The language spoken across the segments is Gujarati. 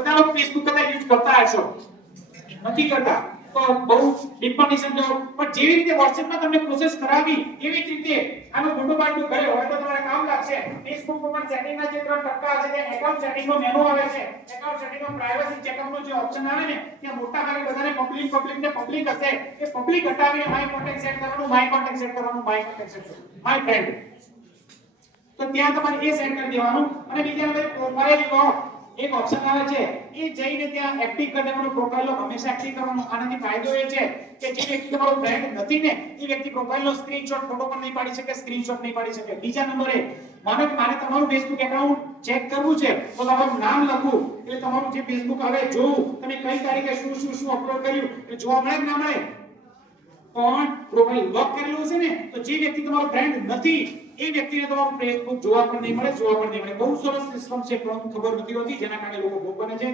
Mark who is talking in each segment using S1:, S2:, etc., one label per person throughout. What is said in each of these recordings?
S1: બધા લોકો ફેસબુક કદાચ યુઝ કરતા હશો. નથી કરતા. તો બહુ ડીપમાં નહીં સમજો. પણ જેવી રીતે WhatsApp તમને પ્રોસેસ કરાવી, એવી જ રીતે આનો ફોટો પાડ્યો ગયો હોય તો તમારે કામ લાગશે. ફેસબુક પર સેટિંગ જે ત્રણ ટકા છે તે એકાઉન્ટ સેટિંગ મેનુ આવે છે. એકાઉન્ટ સેટિંગ પ્રાઇવસી ચેકઅપ નો જે ઓપ્શન આવે ને, ત્યાં મોટા ભાગે બધાને પબ્લિક પબ્લિક ને પબ્લિક હશે. એ પબ્લિક હટાવીને માય કોન્ટેક્ટ સેટ કરવાનું માય કોન્ટેક્ટ સેટ કરવાનું માય કોન્ટેક્ટ સેટ કરવાનું. માય ફ્રેન્ડ તો ત્યાં તમારે એ સેટ કરી દેવાનું. અને બીજા નંબરે પ્રોફાઇલ લો. એક ઓપ્શન આવે છે, એ જઈને ત્યાં એક્ટિવ કરી દેવાનું પ્રોફાઇલ લો હંમેશા એક્ટિવ કરવાનો. આનાથી ફાયદો એ છે કે જે વ્યક્તિ તમારો ફ્રેન્ડ નથી ને, એ વ્યક્તિ પ્રોફાઇલ નો સ્ક્રીનશોટ ફોટો પણ નહીં પાડી શકે સ્ક્રીનશોટ નહીં પાડી શકે. બીજા નંબરે, માનો કે મારે તમારું ફેસબુક એકાઉન્ટ ચેક કરવું છે, તો તમારું નામ લખવું એટલે તમારું જે ફેસબુક આવે જોવું તમે કઈ તારીખે શું શું શું અપલોડ કર્યું એ જોવા મળે ના મળે પણ પ્રોફાઇલ લોક કરેલું હશે ને, તો જે વ્યક્તિ તમારો ફ્રેન્ડ નથી એ વ્યક્તિને તમારું ફેસબુક જોવા પણ નહીં મળે, જોવા પણ નહીં મળે. બહુ સરસ સિસ્ટમ છે, પણ ખબર નથી હોતી, જેના કારણે લોકો ભોગ બને છે.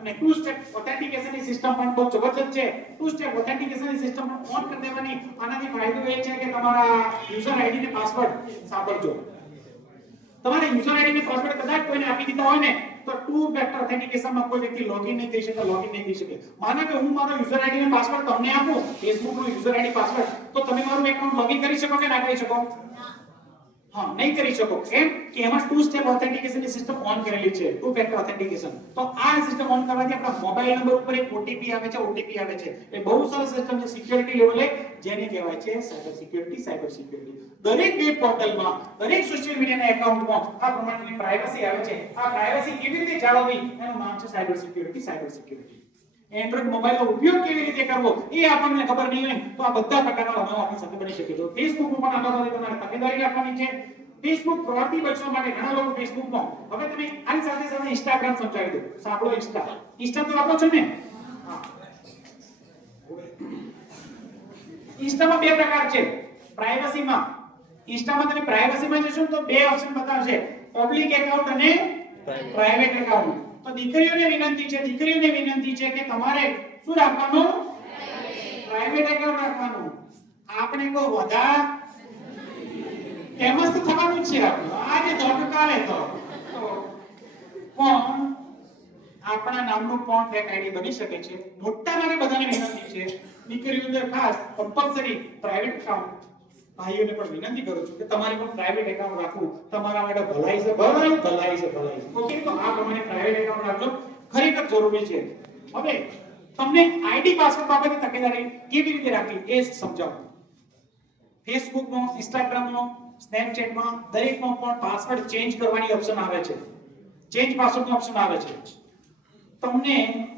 S1: અને ટુ સ્ટેપ ઓથેન્ટિકેશનની સિસ્ટમ પણ બહુ જબરજસ્ત છે. ટુ સ્ટેપ ઓથેન્ટિકેશનની સિસ્ટમ ઓન કરી દેવાની. આનાથી ફાયદો એ છે કે તમારા યુઝર આઈડી ને પાસવર્ડ સાંભળજો. તમારે યુઝર આઈડી ને પાસવર્ડ કદાચ કોઈને આપી દીધા હોય ને, તો ટુ ફેક્ટર ઓથેન્ટિકેશનમાં કોઈ વ્યક્તિ લોગિન નહીં થઈ શકે લોગિન નહીં થઈ શકે. માનો કે હું મારો યુઝર આઈડી ને પાસવર્ડ તમને આપું ફેસબુક નો યુઝર આઈડી પાસવર્ડ તો તમે મારું એકાઉન્ટ લોગિન કરી શકો કે ના કરી શકો? હા, નહીં કરી શકો. કેમ? કે એમાં ટુ સ્ટેપ ઓથેન્ટિકેશનની સિસ્ટમ ઓન કરેલી છે. ટુ ફેક્ટર ઓથેન્ટિકેશન તો આ સિસ્ટમ ઓન કરવાથી આપણા મોબાઈલ નંબર ઉપર એક ઓટીપી આવે છે ઓટીપી આવે છે. એ બહુ સરસ સિસ્ટમ છે સિક્યોરિટી લેવલે જેને કહેવાય છે સાયબર સિક્યોરિટી સાયબર સિક્યોરિટી દરેક વેબ પોર્ટલમાં દરેક સોશિયલ મીડિયાના એકાઉન્ટમાં આ પ્રમાણેની પ્રાઇવસી આવે છે. આ પ્રાઇવસી કેવી રીતે જાળવવી? એનું નામ છે cyber security cyber security Android મોબાઈલનો ઉપયોગ કેવી રીતે કરવો એ આપણને ખબર નહીં હોય તો આ બધા પ્રકારના બનાવો આપણી સાથે બની શકે છે. ફેસબુકમાં પણ આપણા તમારે તકેદારી રાખવાની છે. ફેસબુક ફ્રોડથી બચવા માટે ઘણા લોકો ફેસબુકમાં હવે તમે આની સાથે સાથે ઇન્સ્ટાગ્રામ સમજાવી દો. સાંભળો ઇન્સ્ટા ઇન્સ્ટા તો આપો છો ને? ઇન્સ્ટામાં બે પ્રકાર છે. પ્રાઇવસીમાં ઇન્સ્ટામાં તમે પ્રાઇવસીમાં જશો તો બે ઓપ્શન બતાવશે. પબ્લિક એકાઉન્ટ અને પ્રાઇવેટ એકાઉન્ટ તો દીકરીઓને વિનંતી છે, દીકરીઓને વિનંતી છે કે તમારે શું રાખવાનું? પ્રાઇવેટ એકાઉન્ટ રાખવાનું. આપણે કો વધા ફેમસ થવાનું છે આપણું. આજે તો તો. પણ આપણા નામનું પણ ફેક આઈડી બની શકે છે? મોટા ભાગે બધાને વિનંતી છે. દીકરીઓ અંદર ખાસ કમ્પલસરી પ્રાઇવેટ એકાઉન્ટ ભાઈઓને પણ વિનંતી કરું છું કે તમારે પણ પ્રાઇવેટ એકાઉન્ટ રાખવું. તમારા માટે ભલાઈ છે, ભલાઈ ભલાઈ છે ભલાઈ છે. ઓકે, તો આ પ્રમાણે પ્રાઇવેટ એકાઉન્ટ રાખજો. ખરેખર જરૂરી છે. હવે, તમને આઈડી પાસવર્ડ બાબતે તકેદારી કેવી રીતે રાખવી એ સમજાવું. ફેસબુકમાં ઇન્સ્ટાગ્રામમાં સ્નેપચેટમાં દરેકમાં પણ પાસવર્ડ ચેન્જ કરવાની ઓપ્શન આવે છે. ચેન્જ પાસવર્ડનો ઓપ્શન આવે છે. તમને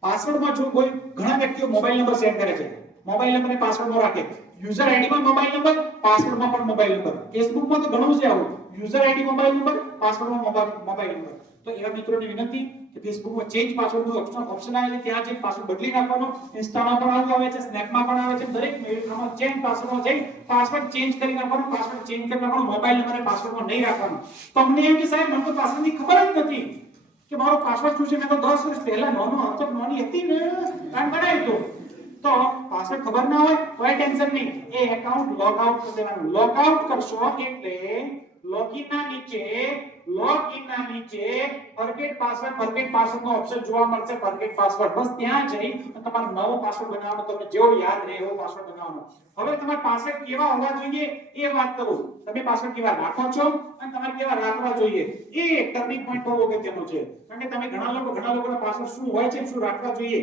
S1: પાસવર્ડમાં જો કોઈ ઘણા વ્યક્તિઓ મોબાઈલ નંબર શેર કરે છે મોબાઈલ નંબર અને પાસવર્ડ નો રાખે. યુઝર આઈડી માં મોબાઈલ નંબર પાસવર્ડમાં પણ મોબાઈલ નંબર. ફેસબુકમાં તો ઘણું છે આવું. યુઝર આઈડી મોબાઈલ નંબર પાસવર્ડમાં મોબાઈલ નંબર. તો એવા મિત્રોને વિનંતી કે ફેસબુકમાં ચેન્જ પાસવર્ડનું ઓપ્શન ઓપ્શન આવે છે, ત્યાં જઈને પાસવર્ડ બદલી નાખવાનો. ઇન્સ્ટામાં પણ આવું છે સ્નેપમાં પણ આવે છે. દરેક મેળમાં ચેન્જ પાસવર્ડમાં જઈ પાસવર્ડ ચેન્જ કરી નાખવાનો. પાસવર્ડ ચેન્જ કરી નાખવાનો. મોબાઈલ નંબર અને પાસવર્ડમાં નહીં રાખવાનો. તમને એમ કે સાહેબ, મને તો પાસવર્ડની ખબર જ નથી કે મારો પાસવર્ડ શું છે? મેં તો 10 વર્ષ પહેલા નોનો હતો નોની હતી ને. કારણ બનાવ્યું હતું તો પાસવર્ડ ખબર ના હોય, કોઈ ટેન્શન નહીં. એ એકાઉન્ટ લોગ આઉટ કરી દેવાનું લોગ આઉટ કરશો, એટલે લોગિન ના નીચે લોગિન ના નીચે ફોરગેટ પાસવર્ડ ફોરગેટ પાસવર્ડ નો ઓપ્શન જોવા મળશે. ફોરગેટ પાસવર્ડ બસ ત્યાં જઈ તમારો નવો પાસવર્ડ બનાવવાનો, તમને જેવો યાદ રહે એવો પાસવર્ડ બનાવવાનો. હવે તમારા પાસવર્ડ કેવા હોવા જોઈએ એ વાત કરું. તમે પાસવર્ડ કેવા રાખો છો અને તમારે કેવા રાખવા જોઈએ? એ ટર્નિંગ પોઈન્ટ બહુ અગત્યનો છે. કારણ કે તમે ઘણા લોકો, ઘણા લોકોના પાસવર્ડ શું હોય છે શું રાખવા જોઈએ?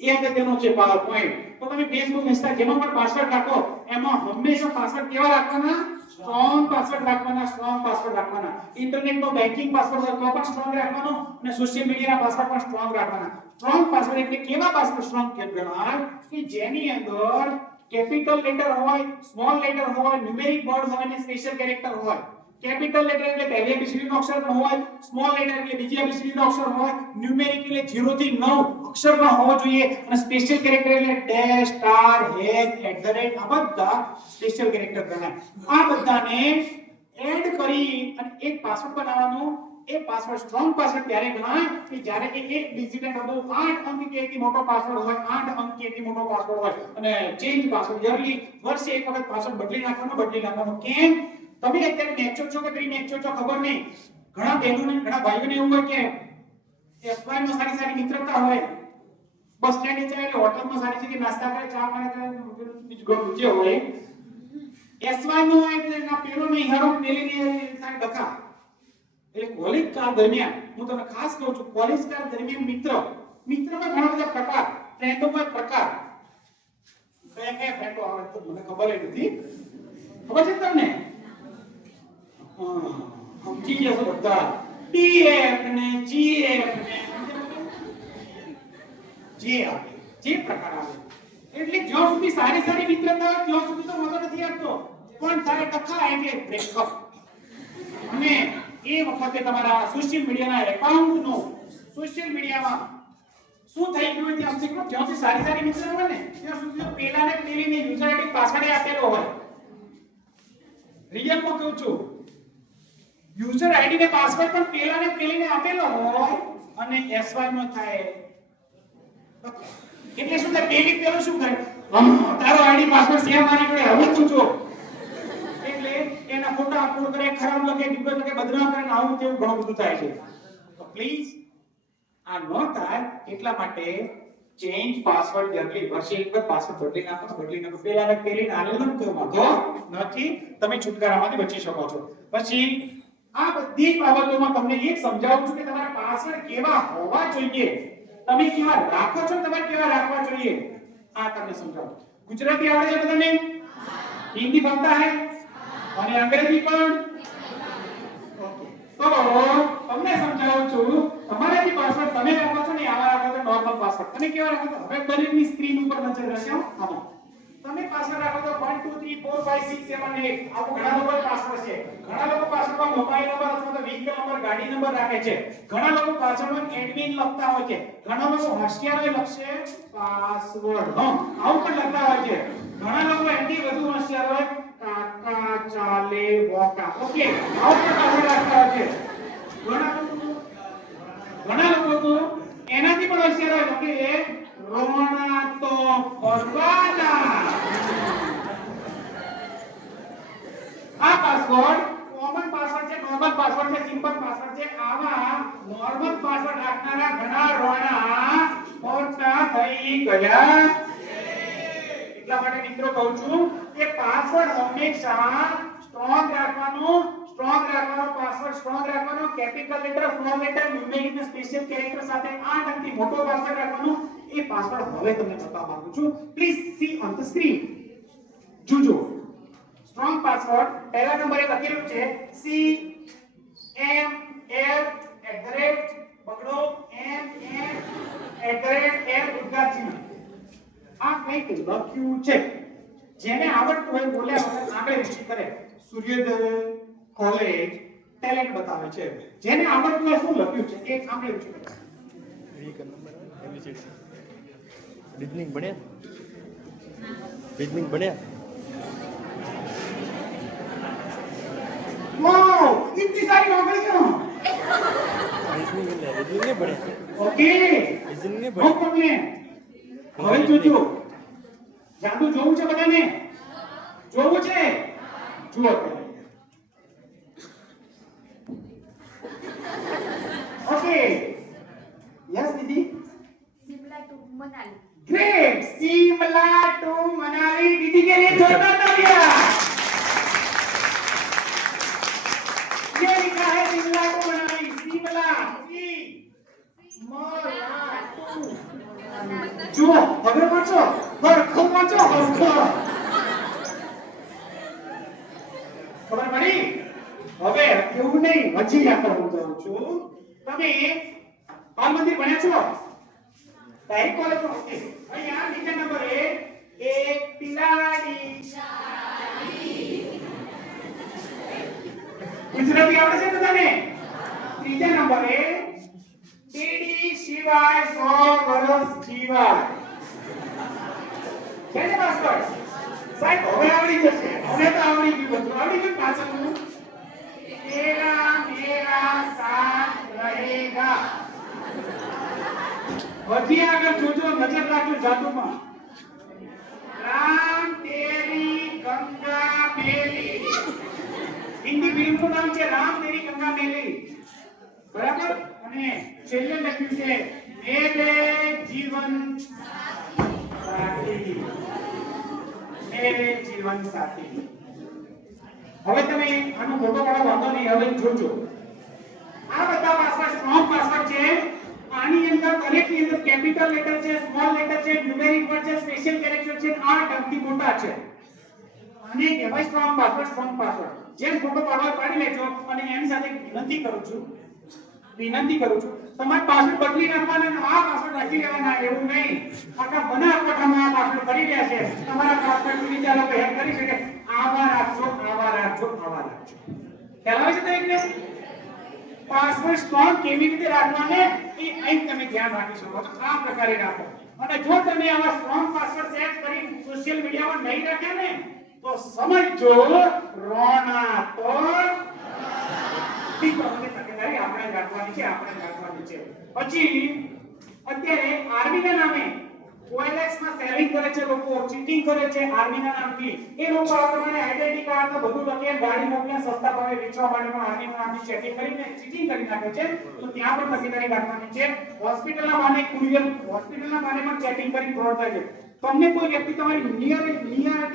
S1: એ અગત્યનો છે પાવર પોઈન્ટ તો તમે ફેસબુક ઇન્સ્ટા જેમાં પણ પાસવર્ડ રાખો, એમાં હંમેશા પાસવર્ડ કેવા રાખવાના? સ્ટ્રોંગ પાસવર્ડ રાખવાના સ્ટ્રોંગ પાસવર્ડ રાખવાના. ઇન્ટરનેટ નો બેન્કિંગ પાસવર્ડ હોય તો પણ સ્ટ્રોંગ રાખવાનો અને સોશિયલ મીડિયાના પાસવર્ડ પણ સ્ટ્રોંગ રાખવાના. સ્ટ્રોંગ પાસવર્ડ એટલે કેવા પાસવર્ડ સ્ટ્રોંગ ગણાય કે જેની અંદર કેપિટલ લેટર હોય સ્મોલ લેટર હોય ન્યુમેરિક વર્ડ હોય અને સ્પેશિયલ કેરેક્ટર હોય. કેપિટલ લેટર એટલે પહેલી ABCD નો અક્ષર ન હોય સ્મોલ લેટર એટલે બીજી ABCD નો અક્ષર હોય ન્યુમેરિક એટલે 0 થી 9 અક્ષરના હોવો જોઈએ અને સ્પેશિયલ કેરેક્ટર એટલે dash star hash at the rate આ બધા સ્પેશિયલ કેરેક્ટર ગણાય. આ બધાને એડ કરી અને એક પાસવર્ડ બનાવવાનો, એ પાસવર્ડ સ્ટ્રોંગ પાસવર્ડ ત્યારે ગણાય કે જ્યારે એ એક ડિજિટ હતો 8 અંક કે મોટો પાસવર્ડ હોય 8 અંક કે એથી મોટો પાસવર્ડ હોય અને ચેન્જ પાસવર્ડ યરલી વર્ષે એક વખત પાસવર્ડ બદલી નાખવાનો બદલી નાખવાનો કેમ? તમે અત્યારે મેચ્યોર છો કે પ્રી મેચ્યોર છો ખબર નહીં? ઘણા બહેનોને, ઘણા ભાઈઓને એવું હોય કે એફવાયમાં સારી સારી મિત્રતા હોય, બસ સ્ટેન્ડે જાય એટલે હોટલમાં સારી જગ્યાએ નાસ્તા કરે, ચા પાણી કરે બીજું જે હોય. એસવાયમાં હોય એટલે ના પેલો નહીં હેરો પેલી ને થાય ડખા. એટલે કોલેજ કાળ દરમિયાન, હું તમને ખાસ કહું છું કોલેજ કાળ દરમિયાન મિત્ર, મિત્રમાં ઘણા બધા પ્રકાર ફ્રેન્ડોમાં પ્રકાર. કયા કયા ફ્રેન્ડો આવે તો મને ખબર નથી. ખબર છે તમને? સમજી ગયા છો, બધા. ડીએફ ને જીએફ ને. જે આવે જે પ્રકાર આવે. એટલે જ્યાં સુધી સારી સારી મિત્રતા હોય, ત્યાં સુધી તો મજા નથી આપતો. પણ તારે ટકા એટલે બ્રેકઅપ અને એ વખતે તમારા સોશિયલ મીડિયાના એકાઉન્ટનો સોશિયલ મીડિયામાં શું થઈ ગયું ત્યાં સુધી જ્યાં સુધી સારી સારી મિત્ર હોય ને, ત્યાં સુધી તો પેલાને પેલીને યુઝર આઈડી પાછળ આપેલો હોય. રિયલમાં કહું છું યુઝર આઈડી ને પાસવર્ડ પણ પેલાને પેલીને આપેલો હોય અને એસવાયમાં થાય. એટલે શું થાય? પેલી પેલો શું કરે? તારો આઈડી પાસવર્ડ શેર મારી જોડે હવે તું જો. એટલે એના ખોટા અપલોડ કરે, ખરાબ લખે વિગત લખે, બદનામ કરે ને આવું તેવું ઘણું બધું થાય છે. તો પ્લીઝ આ ન થાય એટલા માટે ચેન્જ પાસવર્ડ જલ્દી વર્ષે એક વખત પાસવર્ડ બદલી નાખો બદલી નાખો. પેલા ને પેલી ને આલેલો ને તો વાંધો નથી. તમે છુટકારામાંથી બચી શકો છો. પછી આ બધી બાબતોમાં તમને એક સમજાવું છું કે તમારા પાસવર્ડ કેવા હોવા જોઈએ. તમે કેવા રાખો છો, તમારે કેવા રાખવા જોઈએ? આ તમને સમજાવું. ગુજરાતી આવડે છે બધાને? હિન્દી ફાવતા હે? અને અંગ્રેજી પણ? તો તમને સમજાવું છું, તમારા જે પાસવર્ડ તમે રાખો છો ને આવા રાખો છો નોર્મલ પાસવર્ડ. તમે કેવા રાખો છો હવે દરેકની સ્ક્રીન ઉપર નજર રાખો આમાં. તમે પાસવર્ડ રાખો તો 1 2 3 4 5 6 7 8 આવો ઘણા લોકો પાસવર્ડ છે ઘણા લોકો પાસવર્ડમાં મોબાઈલ નંબર અથવા તો વ્હીકલ નંબર ગાડી નંબર રાખે છે. ઘણા લોકો પાસવર્ડમાં એડમિન લખતા હોય છે. ઘણા લોકો હોશિયાર લખશે પાસવર્ડ હમ આવું પણ લખતા હોય છે. ઘણા લોકો એમથી વધુ હોશિયાર હોય, કાકા ચાલે વોકા ઓકે, આવું પણ પાસવર્ડ રાખતા હોય છે. ઘણા લોકો ઘણા લોકો એનાથી પણ હોશિયાર હોય. કે રોણા તો ફરવાના આ પાસવર્ડ કોમન પાસવર્ડ છે નોર્મલ પાસવર્ડ છે સિમ્પલ પાસવર્ડ છે આવા નોર્મલ પાસવર્ડ રાખનારા ઘણા રોણા મોટા થઈ ગયા એટલા માટે મિત્રો કહું છું કે પાસવર્ડ હંમેશા સ્ટ્રોંગ રાખવાનો સ્ટ્રોંગ રાખવાનો પાસવર્ડ સ્ટ્રોંગ રાખવાનો capital letter small letter numeric ને સ્પેશિયલ કેરેક્ટર સાથે 8 અંકથી મોટો પાસવર્ડ રાખવાનો એ પાસવર્ડ હવે તમને બતાવવા માંગુ છું please see on the screen જોજો સ્ટ્રોંગ પાસવર્ડ. પહેલા નંબરે લખેલું છે C M L at the rate બગડો M M at the rate M ઉદ્ગાર આ કંઈક લખ્યું છે. જેને આવડતું હોય બોલ્યા વગર આગળ ઊંચી કરે. સૂર્યોદય કોલેજ ટેલેન્ટ બતાવે છે. જેને આવડતું હોય શું લખ્યું છે? એ આગળ ઊંચી કરે.
S2: રીઝનિંગ ભણ્યા રીઝનિંગ ભણ્યા
S1: વાવ इतनी सारी नौकरियां
S2: રીઝનિંગ એટલે રીઝનિંગ નહીં ભણ્યા
S1: ओके
S2: રીઝનિંગ નહીં
S1: નો
S2: ભણ્યા
S1: પ્રોબ્લેમ હવે જોજો જાદુ જોવું છે બધાને જોવું છે જુઓ okay yes Didi
S3: Shimla to Manali
S1: great Shimla to Manali दीदी के लिए जोरदार तालियां જુઓ હવે વાંચો હરખો વાંચો હરખો ખબર પડી હવે એવું નહીં હજી યાદ હું જાઉં છું તમે બાલ મંદિર ભણ્યા છો ડાયરેક્ટ કોલેજમાં અહીંયા નીચે નંબર એક બિલાડી ગુજરાતી આવડે છે બધાને? ત્રીજા નંબરે ટીડી સિવાય સો વર્ષ જીવાય. છે ને માસ્ટર સાહેબ, હવે આવડી જશે. હવે તો આવડી ગયું બધું. આવડી ગયું પાછળનું? તેરા મેરા સાથ રહેગા. હજી આગળ જોજો, નજર રાખજો જાદુમાં. રામ તેરી ગંગા મેલી. હિન્દી ફિલ્મનું નામ છે રામ તેરી ગંગા મેલી. બરાબર? અને છેલ્લે લખ્યું છે મેરે જીવન સાથી. મેરે જીવન સાથી. હવે તમે આનો મોટો પાડો વાંધો નહીં, હવે જોજો. આ બધા પાસવર્ડ સ્ટ્રોંગ પાસવર્ડ છે. આની અંદર દરેકની અંદર કેપિટલ લેટર છે સ્મોલ લેટર છે ન્યુમેરિક વર્ડ છે સ્પેશિયલ કેરેક્ટર છે, આ ટંકી મોટા છે. અને કહેવાય સ્ટ્રોંગ પાસવર્ડ સ્ટ્રોંગ પાસવર્ડ. જેમ ફોટો પાડવા પાડી લેજો. અને એની સાથે વિનંતી કરું છું. વિનંતી કરું છું. તમારે પાસવર્ડ બદલી નાખવાના અને આ પાસવર્ડ રાખી લેવાના એવું નહીં. આખા બના કોઠામાં આ પાસવર્ડ કરી રહ્યા છે. તમારા પાસવર્ડ બીજા લોકો હેક કરી શકે. આવા રાખજો આવા રાખજો આવા રાખજો. ખ્યાલ આવે છે દરેકને પાસવર્ડ સ્ટ્રોંગ કેવી રીતે રાખવાને એ અહીં તમે ધ્યાન રાખી શકો છો. આ પ્રકારે રાખો. અને જો તમે આવા સ્ટ્રોંગ પાસવર્ડ સેટ કરી સોશિયલ મીડિયામાં નહીં રાખ્યા ને, તો સમજો રોના તો દીકરાઓની તકેદારી આપણે રાખવાની છે, આપણે રાખવાની છે. પછી, અત્યારે આર્મીના નામે ઓએલએક્સમાં સેલિંગ કરે છે લોકો, ચીટિંગ કરે છે આર્મીના નામથી. એ લોકો આ પ્રમાણે આઈડેન્ટિટી કાર્ડ ને બધું લખીને ગાડી મોકલે સસ્તા ભાવે વેચવા માટે પણ આર્મીના નામથી ચેકિંગ કરીને, ચીટિંગ કરી નાખે છે. તો ત્યાં પણ તકેદારી રાખવાની છે. હોસ્પિટલના બાને કુરિયર, હોસ્પિટલના બાને પણ ચેકિંગ કરી ફ્રોડ થાય છે. તમને કોઈ વ્યક્તિ તમારી નિયર નિયર નિયર